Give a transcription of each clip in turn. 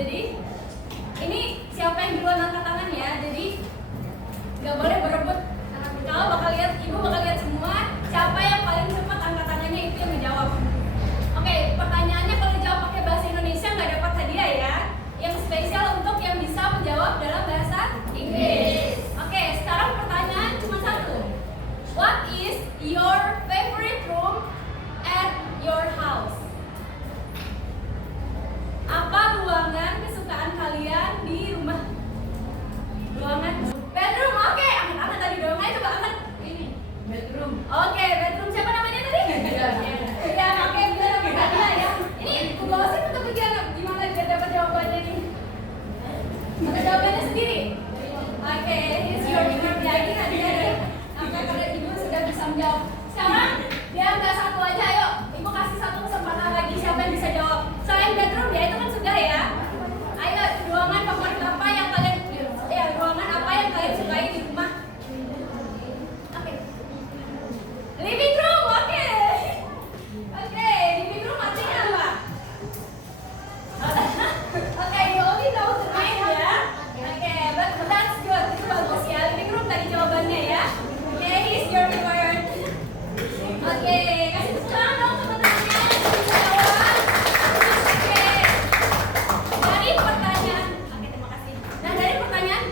Jadi ini siapa yang duluan angkat tangan ya. Jadi nggak boleh berebut. Kalau bakal lihat, ibu bakal lihat semua. Siapa yang paling cepat angkat tangannya itu yang menjawab. Oke, pertanyaannya kalau dijawab pakai bahasa Indonesia nggak dapat hadiah ya. Yang spesial untuk yang bisa menjawab dalam bahasa Inggris. Oke, sekarang pertanyaan cuma satu. What is your favorite room at your house? Apa ruangan kesukaan kalian di rumah? Ruangan bedroom. Oke, angkat tangan tadi dong. Ayo coba angkat. Ini bedroom. Oke, bedroom. Siapa namanya tadi? Ya, oke, biar dapat hadiah ya. Ini bosen atau gimana biar dapat jawabannya nih? Atau jawabannya sendiri? Oke, here's your winner. Ya, ini hadiah. Karena ibu sudah bisa menjawab. Sekarang biar nggak satu aja, ayo ibu kasih satu kesempatan lagi siapa yang bisa jawab. Selain bedroom ya itu kan sudah ya. Ayo ruangan favorit apa yang kalian ruangan apa yang kalian sukai di rumah? Oke. Living room, oke. Oke, living room artinya apa? Oke, you only know the name ya. Oke, but that's good. Itu bagus ya. Living room tadi jawabannya ya. Oke, here's your reward. Oke, kasih tepuk tangan dong teman-temannya. Bisa jawab. Oke. Dari pertanyaan. Oke, terima kasih. Nah, dari pertanyaan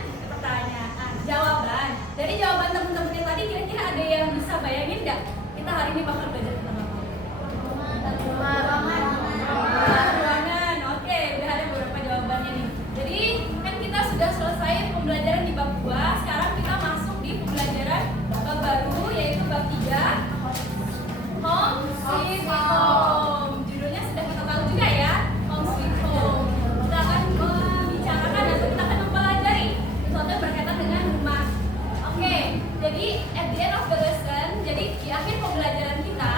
jawaban. Dari jawaban teman-teman yang tadi kira-kira ada yang bisa bayangin nggak? Kita hari ini bakal belajar tentang apa? Ruangan. Oke, udah ada beberapa jawabannya nih. Jadi, kan kita sudah selesai pembelajaran di bab 2. Sekarang kita masuk di pembelajaran bab baru yaitu bab 3. Home Sweet Home. Judulnya sudah kita tahu juga ya, Home Sweet Home. Kita akan membicarakan atau kita akan mempelajari sesuatu yang berkaitan dengan rumah. Oke, jadi at the end of the lesson, jadi di akhir pembelajaran kita,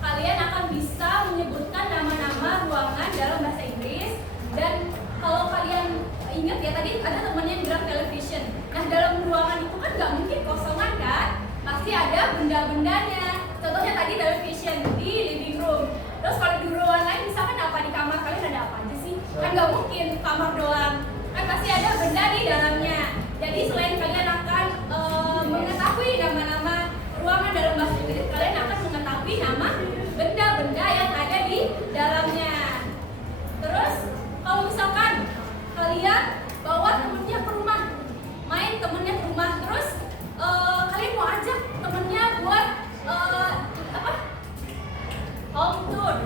kalian akan bisa menyebutkan nama-nama ruangan dalam bahasa Inggris. Dan kalau kalian ingat ya tadi ada temannya yang bilang television. Nah, dalam ruangan itu kan nggak mungkin kosongan kan? Pasti ada benda-bendanya. Contohnya tadi television di living room. Terus kalau di ruangan lain misalkan apa di kamar kalian ada apa aja sih? Kan nggak mungkin kamar doang. Kan pasti ada benda di dalamnya. Jadi selain kalian akan mengetahui nama-nama ruangan dalam bahasa Inggris, kalian akan mengetahui nama benda-benda yang ada di dalamnya. Terus kalau misalkan kalian bawa temennya ke rumah, main temennya ke rumah, terus kalian mau ajak temennya buat home tour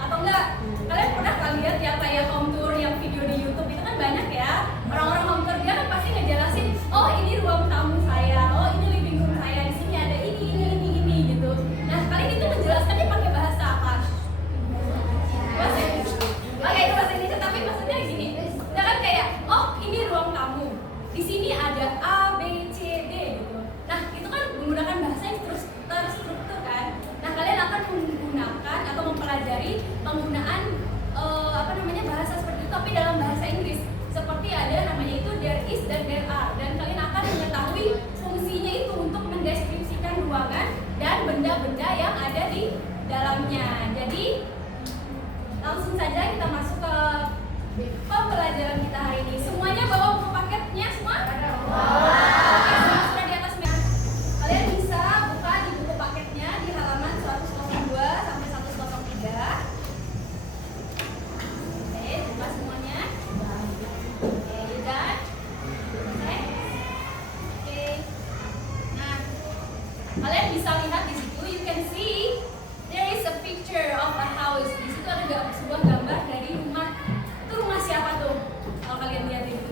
atau enggak? Kalian pernah lihat ya kayak home tour yang video di YouTube itu kan banyak ya. Orang-orang home tour dia kan pasti ngejelasin, oh ini ruang tamu saya, oh ini living room saya, di sini ada ini gitu. Nah, kalian itu menjelaskannya pakai bahasa apa? Bahasa Inggris. Oke, itu bahasa Indonesia tapi maksudnya gini. Udah kan kayak, oh ini ruang tamu. Di sini ada A, B, C, D gitu. Nah, itu kan menggunakan bahasa yang terstruktur kan. Nah, kalian akan menggunakan atau mempelajari penggunaan bahasa seperti itu tapi dalam bahasa Inggris. Seperti ada namanya itu there is dan there are, dan kalian akan mengetahui fungsinya itu untuk mendeskripsikan ruangan dan benda-benda yang ada di dalamnya. Jadi langsung saja kita masuk ke pembelajaran kita hari ini. Semuanya bawa buku paketnya semua? Oke, semua sudah di atas meja. Kalian bisa buka di buku paketnya di halaman 102 sampai 103. Oke, buka semuanya. Oke, dan selesai. Oke. Nah, kalian bisa lihat di situ, you can see there is a picture of a house. Di situ ada sebuah gambar dari rumah. Itu rumah siapa tuh? Kalau kalian lihat ini.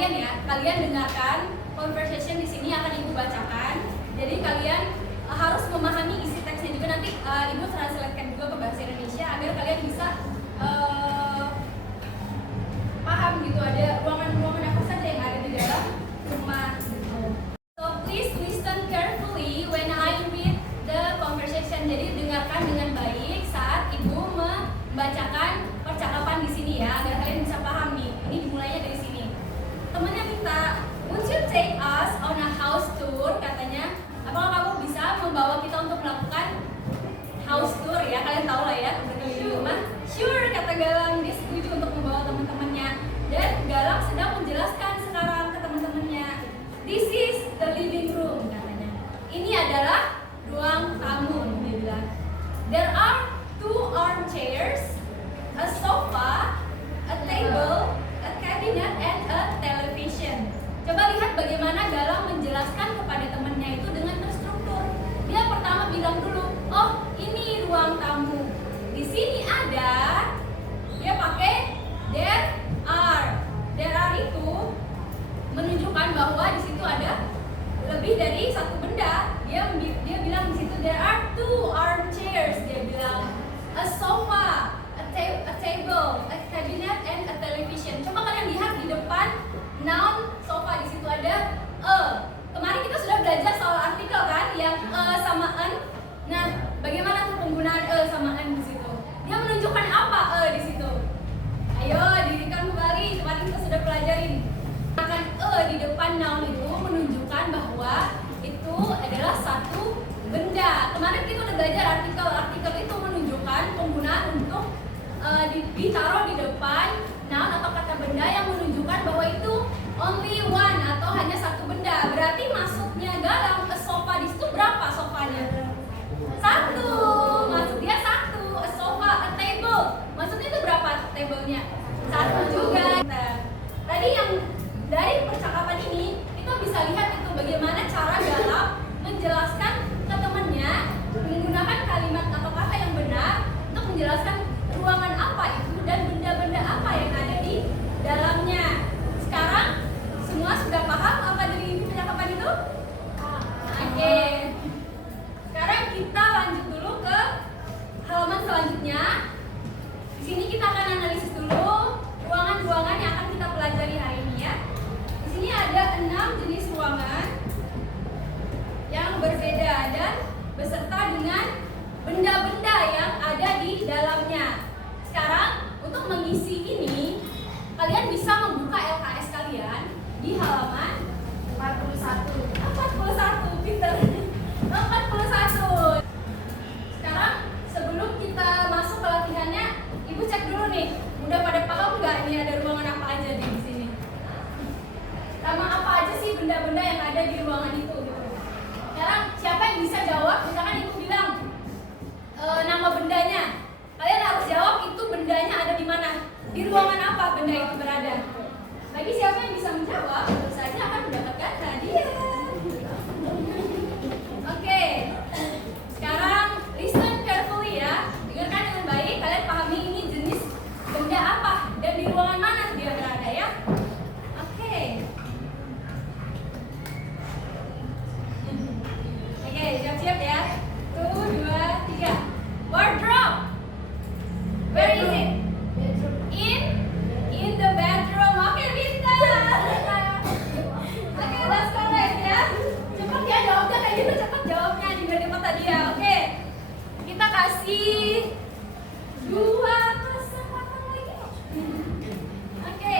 kalian ya, kalian dengarkan conversation di sini akan ibu bacakan. Jadi kalian harus memahami isi teksnya juga. Nanti ibu translatekan juga ke bahasa Indonesia agar kalian bisa paham gitu, ada ruangan-ruangan apa saja yang ada di dalam rumah gitu. So please listen carefully when I read the conversation. Jadi dengarkan dengan baik saat ibu membacakan percakapan di sini ya, agar kalian bisa paham nih. Ini dimulainya dari sini. Temennya minta, would you take us on a house tour? Katanya, apakah kamu bisa membawa kita untuk melakukan house tour ya? Kalian tahu lah ya, di rumah. Sure, kata Galang, dia setuju untuk membawa teman-temannya. Dan Galang sedang menjelaskan sekarang ke teman-temannya, this is the living room, katanya. Ini adalah ruang tamu, dia bilang. There are 2 armchairs, a sofa, a table, a cabinet, and a television. Coba lihat bagaimana Galang menjelaskan kepada temannya itu dengan terstruktur. Dia pertama bilang dulu, oh ini ruang tamu. Di sini ada, dia pakai there are itu menunjukkan bahwa di situ ada lebih dari satu benda. Dia bilang di situ there are 2 armchairs. Dia bilang a sofa, a table, a cabinet, and a television. Coba kalian lihat di depan noun sofa, di situ ada Kemarin kita sudah belajar soal artikel kan, yang sama an. Nah, bagaimana tuh penggunaan sama an di situ? Dia menunjukkan apa di situ? Ayo dirikan kembali, kemarin kita sudah pelajarin. Akan di depan noun itu menunjukkan bahwa itu adalah satu benda. Kemarin kita udah belajar artikel itu menunjukkan penggunaan untuk ditaruh di depan noun atau kata benda yang menunjukkan bahwa itu only one atau hanya satu benda. Berarti maksudnya Galang ke sofa di situ berapa sofanya? Satu. Maksudnya satu. A sofa, a table. Maksudnya itu berapa tablenya? Satu juga. Nah, tadi yang dari percakapan ini kita bisa lihat itu bagaimana cara Galang menjelaskan ke temannya menggunakan kalimat atau kata yang benar untuk menjelaskan ruangan apa itu dan benda-benda apa yang ada di dalamnya. Sekarang semua sudah paham apa dari percakapan itu? Oke. Sekarang kita lanjut dulu ke halaman selanjutnya. Di sini kita akan analisis dulu ruangan-ruangan yang akan kita pelajari hari ini ya. Di sini ada 6 jenis ruangan yang berbeda dan beserta dengan benda-benda yang ada di dalamnya. Sekarang untuk mengisi ini kalian bisa membuka LKS kalian di halaman 41, Peter. 41. Sekarang sebelum kita masuk ke latihannya, Ibu cek dulu nih, udah pada paham nggak ini ada ruangan apa aja di sini? Sama apa aja sih benda-benda yang ada di ruangan itu gitu. Sekarang siapa yang bisa jawab? Misalkan Ibu bilang nama bendanya, kalian harus jawab itu bendanya ada di mana, di ruangan apa benda itu berada. Bagi siapa yang bisa menjawab, tentu saja akan mendapatkan hadiah. Oke, sekarang listen carefully ya, dengarkan dengan baik, kalian pahami ini jenis benda apa dan di ruangan mana dia berada ya. Oke, siap-siap ya. 1, 2, 3. Wardrobe. Where is it? In the bedroom. Oke, pintar. Oke, let's go ya. Cepat ya jawabnya kayak gitu, cepat jawabnya di mata dia. Oke. Kita kasih 2 kesempatan lagi. Oke.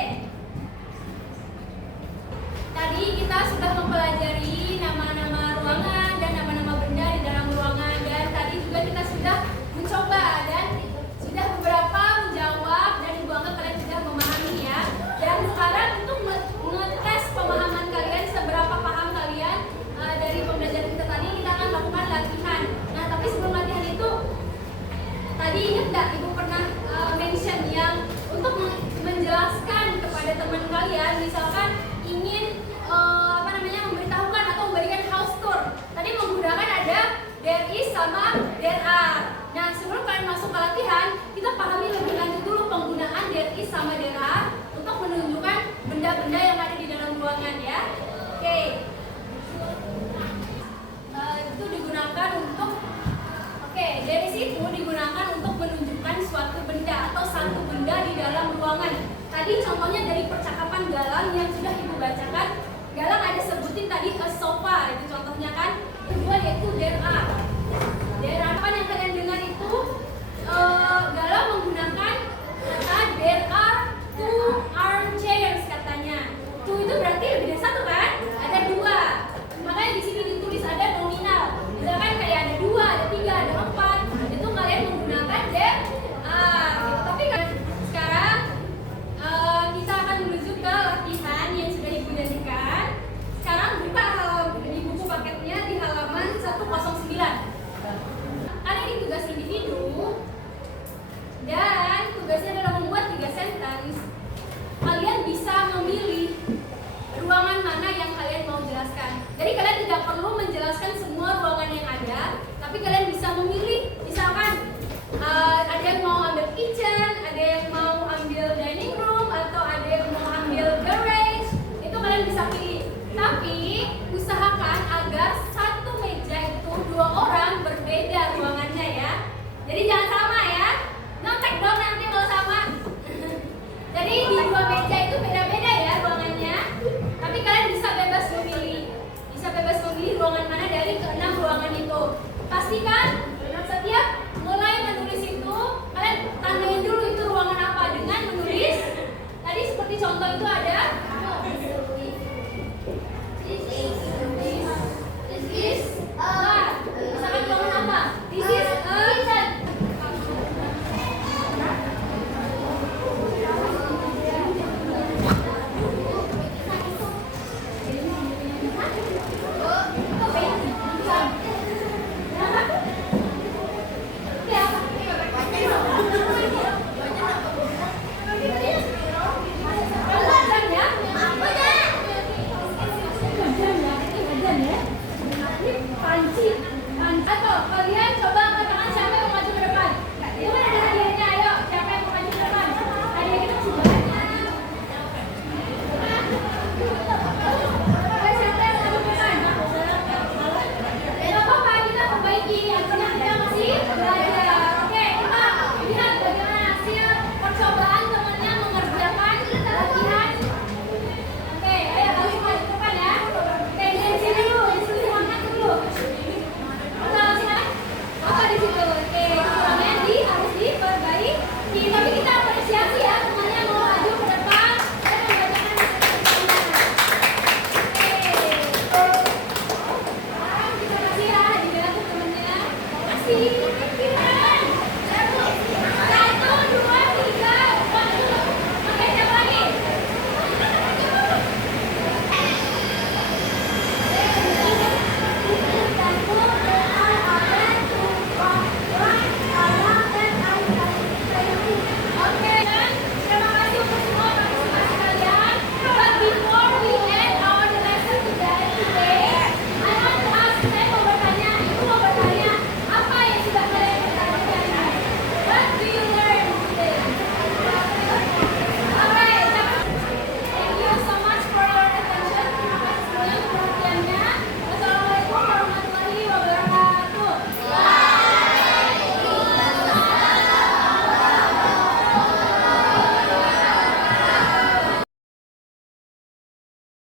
Tadi kita sudah mempelajari nama-nama ruangan dan nama-nama benda di dalam ruangan, dan tadi juga kita sudah mencoba dan sudah beberapa menjawab, dan Ibu anggap kalian sudah memahami ya. Dan sekarang untuk ngetes pemahaman kalian, seberapa paham kalian dari pembelajaran kita tadi, kita akan lakukan latihan. Nah, tapi sebelum latihan itu, tadi ingat nggak Ibu pernah mention yang untuk menjelaskan kepada teman kalian, misalkan ingin memberitahukan Tadi contohnya dari percakapan Galang yang sudah ibu bacakan. Galang ada sebutin tadi a sofa, itu contohnya kan. Kedua yaitu there are. There are apa yang kalian dengar itu Galang menggunakan kata